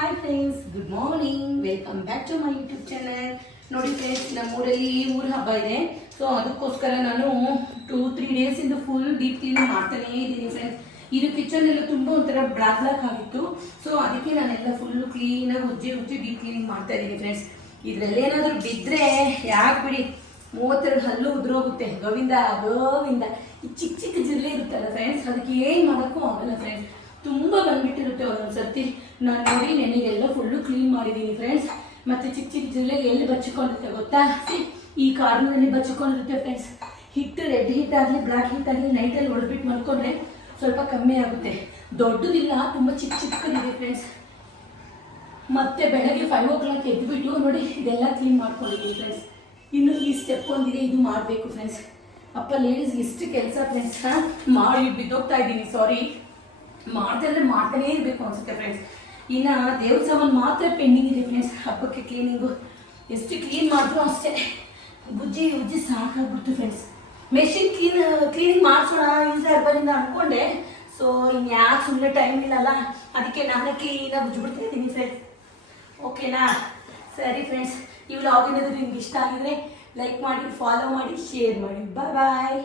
Hi friends, good morning. Welcome back to my YouTube channel. ನೋಡಿ friends, ನಮ್ಮೂರಲ್ಲಿ ಊರ ಹಬ್ಬ ಇದೆ. ಸೊ ಅದಕ್ಕೋಸ್ಕರ ನಾನು 2-3 ಡೇಸಿಂದ ಫುಲ್ ಡೀಪ್ ಕ್ಲೀನಿಂಗ್ ಮಾಡ್ತಾನೇ ಇದ್ದೀನಿ ಫ್ರೆಂಡ್ಸ್. ಇದು ಕಿಚನ್ ಎಲ್ಲ ತುಂಬ ಒಂಥರ ಬ್ಲಾಕ್ ಆಗಿತ್ತು. ಸೊ ಅದಕ್ಕೆ ನಾನೆಲ್ಲ ಫುಲ್ಲು ಕ್ಲೀನಾಗಿ ಉಜ್ಜಿ ಡೀಪ್ ಕ್ಲೀನಿಂಗ್ ಮಾಡ್ತಾ ಇದ್ದೀನಿ ಫ್ರೆಂಡ್ಸ್. ಇದರಲ್ಲಿ ಏನಾದರೂ ಬಿದ್ದರೆ ಯಾಕೆ ಬಿಡಿ, 32 ಹಲ್ಲು ಉದ್ರೋಗುತ್ತೆ. ಗೋವಿಂದ ಗೋವಿಂದ. ಈ ಚಿಕ್ಕ ಚಿಕ್ಕ ಜಿರಳೆ ಇರುತ್ತಲ್ಲ ಫ್ರೆಂಡ್ಸ್, ಅದಕ್ಕೆ ಏನು ಮಾಡೋಕ್ಕೂ ಆಗಲ್ಲ ಫ್ರೆಂಡ್ಸ್. ತುಂಬ ಬಂದ್ಬಿಟ್ಟಿರುತ್ತೆ ಒಂದೊಂದು ಸರ್ತಿ. ನಾನು ನೋಡಿ ನೆನೆಗೆಲ್ಲ ಫುಲ್ಲು ಕ್ಲೀನ್ ಮಾಡಿದ್ದೀನಿ ಫ್ರೆಂಡ್ಸ್. ಮತ್ತು ಚಿಕ್ಕ ಚಿಕ್ಕ ಜಿರಳೆಗೆ ಎಲ್ಲಿ ಬಚ್ಚಿಕೊಂಡಿರುತ್ತೆ ಗೊತ್ತಾ? ಈ ಕಾರ್ನಲ್ಲಿ ಬಚ್ಚಿಕೊಂಡಿರುತ್ತೆ ಫ್ರೆಂಡ್ಸ್. ಹಿಟ್ಟು ರೆಡ್ ಹಿಟ್ಟಾಗಲಿ ಬ್ಲ್ಯಾಕ್ ಹಿಟ್ಟಾಗಲಿ ನೈಟಲ್ಲಿ ಹೊಡೆದ್ಬಿಟ್ಟು ಮಲ್ಕೊಂಡ್ರೆ ಸ್ವಲ್ಪ ಕಮ್ಮಿ ಆಗುತ್ತೆ. ದೊಡ್ಡದಿಲ್ಲ, ತುಂಬ ಚಿಕ್ಕ ಚಿಕ್ಕದಿದೆ ಫ್ರೆಂಡ್ಸ್. ಮತ್ತೆ ಬೆಳಗ್ಗೆ 5 o'clock ಎದ್ದುಬಿಟ್ಟು ನೋಡಿ ಇದೆಲ್ಲ ಕ್ಲೀನ್ ಮಾಡ್ಕೊಂಡಿದ್ದೀನಿ ಫ್ರೆಂಡ್ಸ್. ಇನ್ನು ಈ ಸ್ಟೆಪ್ ಒಂದಿದೆ, ಇದು ಮಾಡಬೇಕು ಫ್ರೆಂಡ್ಸ್. ಅಪ್ಪ ಲೇಡೀಸ್ಗೆ ಇಷ್ಟು ಕೆಲಸ ಫ್ರೆಂಡ್ಸ್. ಮಾಡಿ ಬಿದ್ದೋಗ್ತಾ ಇದ್ದೀನಿ, ಸಾರಿ. ಮಾಡ್ತಾನೇ ಇರಬೇಕು ಅನ್ಸುತ್ತೆ ಫ್ರೆಂಡ್ಸ್. ಇನ್ನು ದೇವ್ರ ಸಾಮಾನು ಮಾತ್ರ ಪೆಂಡಿಂಗ್ ಇದೆ ಫ್ರೆಂಡ್ಸ್. ಹಬ್ಬಕ್ಕೆ ಕ್ಲೀನಿಂಗು ಎಷ್ಟು ಕ್ಲೀನ್ ಮಾಡಿದ್ರು ಅಷ್ಟೇ ಉಜ್ಜಿ ಸಾಕಾಗ್ಬಿಡ್ತು ಫ್ರೆಂಡ್ಸ್. ಮೆಷಿನ್ ಕ್ಲೀನಿಂಗ್ ಮಾಡಿಸೋಣ ಯೂಸ್ ಹಬ್ಬದಿಂದ ಅಂದ್ಕೊಂಡೆ. ಸೊ ಇನ್ಯಾಕೆ ಸುಮ್ಮನೆ ಟೈಮ್ ಇಲ್ಲಲ್ಲ, ಅದಕ್ಕೆ ನಾನೇ ಕ್ಲೀನಾಗಿ ಉಜ್ಜಿಬಿಡ್ತಾ ಇದ್ದೀನಿ ಫ್ರೆಂಡ್ಸ್. ಓಕೆನಾ? ಸರಿ ಫ್ರೆಂಡ್ಸ್, ಈ ವ್ಲಾಗ್ ಏನಾದರೂ ನಿಮ್ಗೆ ಇಷ್ಟ ಆಗಿದ್ರೆ ಲೈಕ್ ಮಾಡಿ, ಫಾಲೋ ಮಾಡಿ, ಶೇರ್ ಮಾಡಿ. ಬಾಯ್.